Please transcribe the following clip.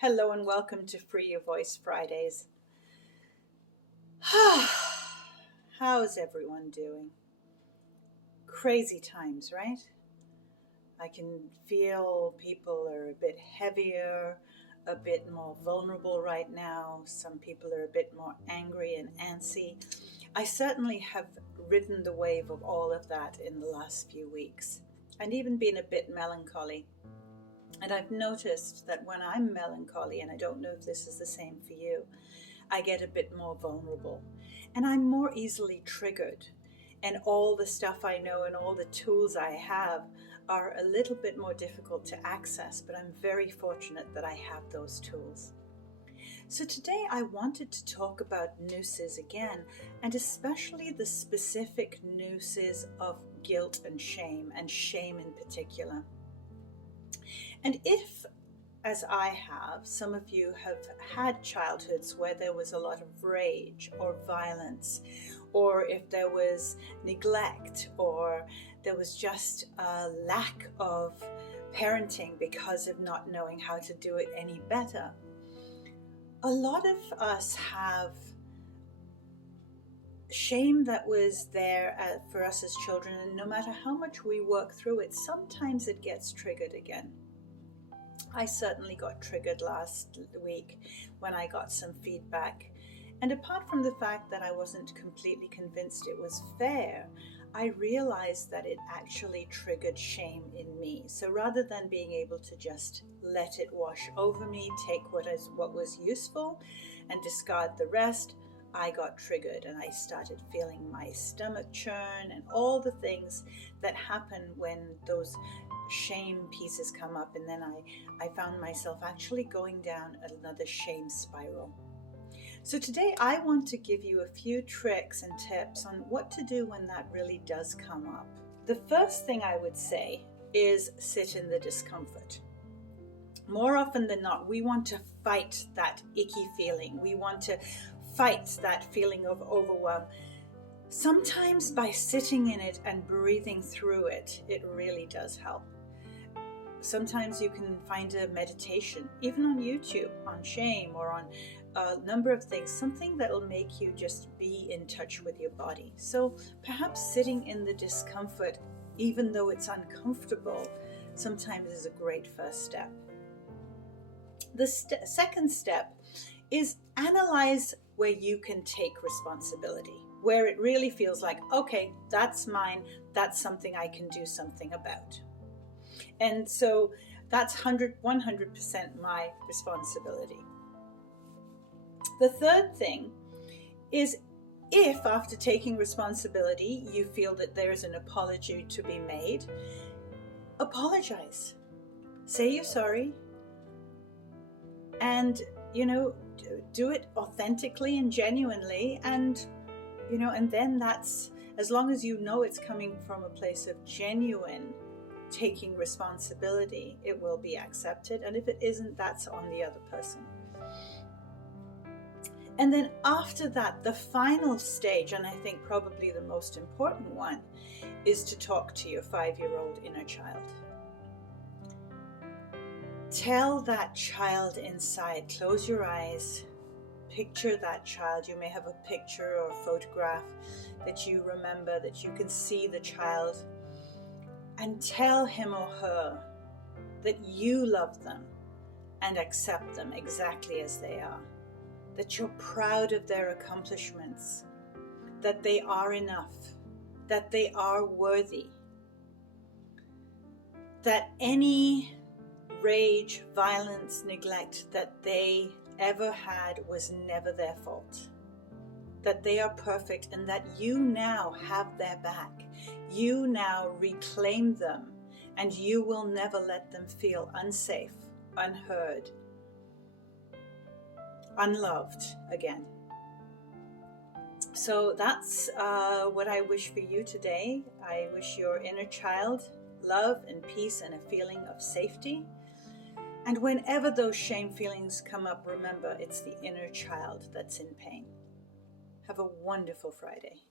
Hello and welcome to Free Your Voice Fridays. How's everyone doing? Crazy times, right? I can feel people are a bit heavier, a bit more vulnerable right now. Some people are a bit more angry and antsy. I certainly have ridden the wave of all of that in the last few weeks, and even been a bit melancholy. And I've noticed that when I'm melancholy, and I don't know if this is the same for you, I get a bit more vulnerable and I'm more easily triggered. And all the stuff I know and all the tools I have are a little bit more difficult to access, but I'm very fortunate that I have those tools. So today I wanted to talk about nooses again, and especially the specific nooses of guilt and shame in particular. And if, as I have, some of you have had childhoods where there was a lot of rage or violence, or if there was neglect, or there was just a lack of parenting because of not knowing how to do it any better, a lot of us have shame that was there for us as children, and no matter how much we work through it, sometimes it gets triggered again. I certainly got triggered last week when I got some feedback. And apart from the fact that I wasn't completely convinced it was fair, I realized that it actually triggered shame in me. So rather than being able to just let it wash over me, take what was useful and discard the rest, I got triggered and I started feeling my stomach churn and all the things that happen when those shame pieces come up, and then I found myself actually going down another shame spiral. So today I want to give you a few tricks and tips on what to do when that really does come up. The first thing I would say is sit in the discomfort. More often than not, we want to fight that icky feeling. We want to fight that feeling of overwhelm. Sometimes by sitting in it and breathing through it, it really does help. Sometimes you can find a meditation, even on YouTube, on shame or on a number of things, something that will make you just be in touch with your body. So perhaps sitting in the discomfort, even though it's uncomfortable, sometimes is a great first step. The second step is analyze where you can take responsibility, where it really feels like, okay, that's mine, that's something I can do something about. And so that's 100% my responsibility. The third thing is, if after taking responsibility you feel that there is an apology to be made, apologize. Say you're sorry, and do it authentically and genuinely, and then that's, as long as you know it's coming from a place of genuine taking responsibility, it will be accepted. And if it isn't, that's on the other person. And then after that, the final stage, and I think probably the most important one, is to talk to your 5-year-old inner child. Tell that child inside, close your eyes, picture that child. You may have a picture or a photograph that you remember, that you can see the child, and tell him or her that you love them and accept them exactly as they are, that you're proud of their accomplishments, that they are enough, that they are worthy, that any rage, violence, neglect that they ever had was never their fault, that they are perfect, and that you now have their back. You now reclaim them, and you will never let them feel unsafe, unheard, unloved again. So that's what I wish for you today. I wish your inner child love and peace and a feeling of safety. And whenever those shame feelings come up, remember, it's the inner child that's in pain. Have a wonderful Friday.